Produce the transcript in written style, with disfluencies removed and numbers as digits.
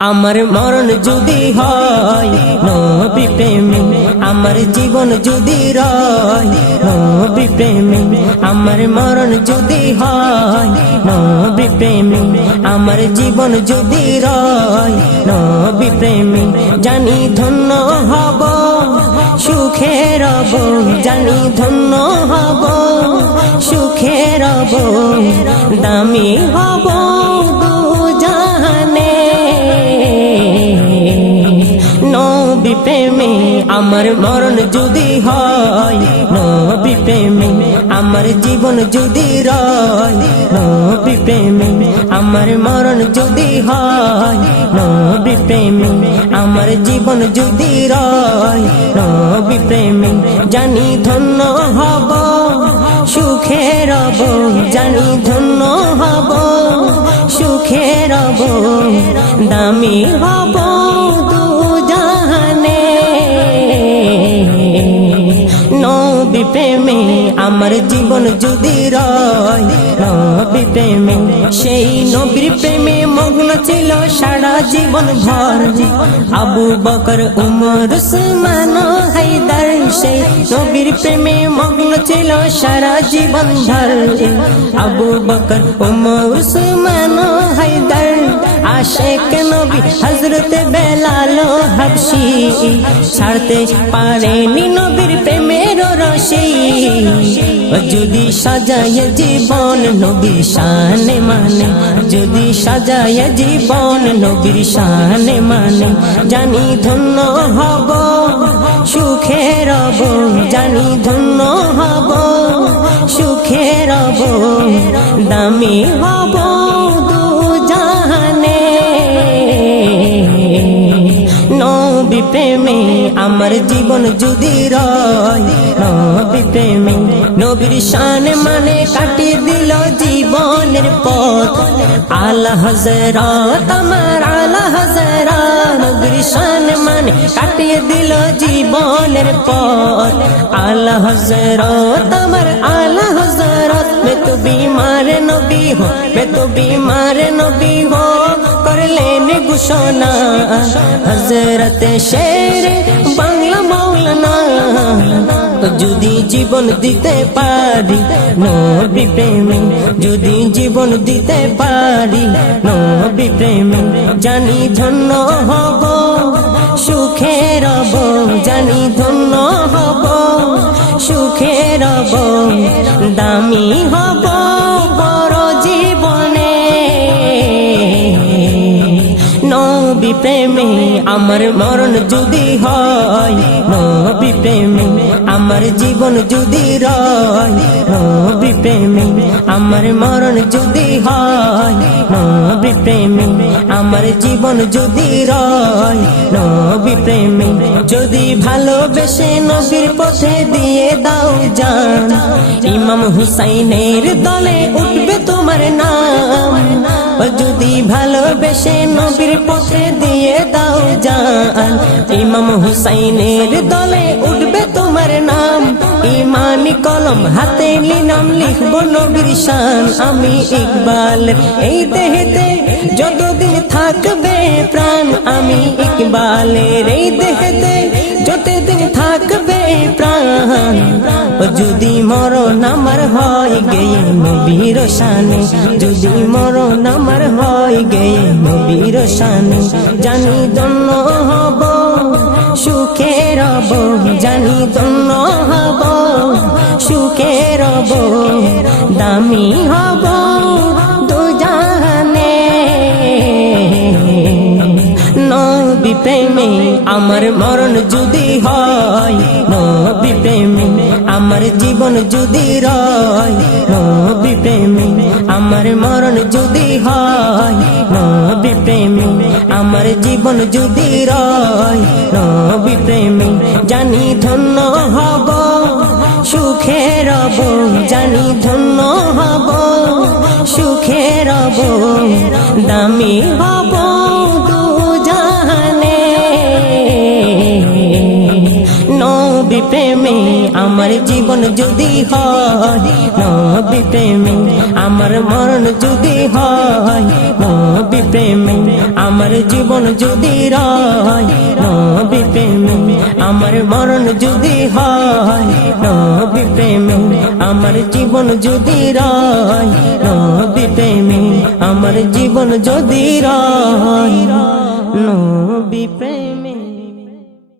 আমার মরণ যদি হয় নবী প্রেমে, আমার জীবন যদি রয় নবী প্রেমে, আমার মরণ যদি হয় নবী প্রেমে, আমার জীবন যদি রয় নবী প্রেমে, জানি ধন্য হব সুখে রব, জানি ধন্য হব সুখে রব, দামি হব নবী প্রেমে, আমার মরণ যদি হয় নবী প্রেমে, আমার জীবন যদি রয় নবী প্রেমে, আমার মরণ যদি হয় নবী প্রেমে, আমার জীবন যদি রয় নবী প্রেমে, জানি ধন্য হব সুখে রব, জানি ধন্য হব সুখে রব, দামি হব নবী প্রেমে, আমার জীবন যদি রয় নবী প্রেমে, সেই নবীর প্রেমে মগ্ন ছিল সারা জীবন ভর, আবু বকর উমর উসমান হায়দার, সেই নবীর প্রেমে মগ্ন ছিল সারা জীবন ভর, আবু বকর উমর উসমান হায়দার, আশেক নবী হযরত বেলাল হাবশী, ছাড়তে পারেনি নবীর প্রেমের রশি, যদি সাজায় জীবন নবীর শানে মানে, যদি সাজায় জীবন নবীর শানে মানে, জানি ধন্য হব সুখে রব, জানি ধন্য হব সুখে রব, দামি হব নবী প্রেমে, আমার জীবন যদি রয় নবী প্রেমে, নবীর শান মানে কাটিয়ে দিল জীবনের পথ, আলা হযরত আমার আলা হযরত, নবীর শান মানে কাটিয়ে দিল জীবনের পথ, আলা হযরত আমার আলা হযরত, मैं तो बीमार नबी हो, मैं तो बीमार नबी हो, कर लेने घोषणा हजरत शेर बांग्ला मौलाना, যদি জীবন দিতে পারি নবী প্রেমে, যদি জীবন দিতে পারি নবী প্রেমে, জানি ধন্য হব সুখে রব, জানি ধন্য হব সুখে রব, দামি হব বড় জীবনে নবী প্রেমে, আমার মরণ যদি হয় নবী প্রেমে, আমার জীবন যদি রয় নবী প্রেমে, আমার মরণ যদি হয় নবী প্রেমে, আমার জীবন যদি রয় নবী প্রেমে, যদি ভালোবেসে নবীর পথে দিয়ে দাও জান, ইমাম হুসাইনের দলে উঠবে তোমার নাম, যদি ভালোবেসে নবীর পথে দিয়ে দাও জান, ইমাম হুসাইনের দলে উঠবে তোমার নাম, ইমানি কলম হাতে নিলাম লিখব নবীর শান, আমি ইকবাল এই দেহেতে যতদিন থাকবে প্রাণ, আমি ইকবালের এই দেহেতে যতদিন থাকবে প্রাণ, যদি মরণ আমার হয় গিয়ে নবীর শানে, যদি মরণ আমার হয় গিয়ে নবীর শানে, জানি ধন্য হব সুখে রব, জানি ধন্য হব সুখে রব, দামি হব দুজাহানে নবী প্রেমে, আমার মরণ যদি হয় নবী প্রেমে, আমার জীবন যদি রয় নবী প্রেমে, আমার মরণ যদি হয় নবী প্রেমে, আমার জীবন যদি রয় নবী প্রেমে, জানি ধন্য হব সুখে রব, জানি ধন্য হব সুখে রব, দামি হব দুজাহানে নবী প্রেমে আমার জীবন যদি হয়, নবী প্রেমে আমার মরণ যদি হয়, নবী প্রেমে আমার জীবন যদি রয়, নবী প্রেমে আমার মরণ যদি হয়, নবী প্রেমে আমার জীবন যদি রয়, নবী প্রেমে আমার জীবন যদি রয়, নবী প্রেমে।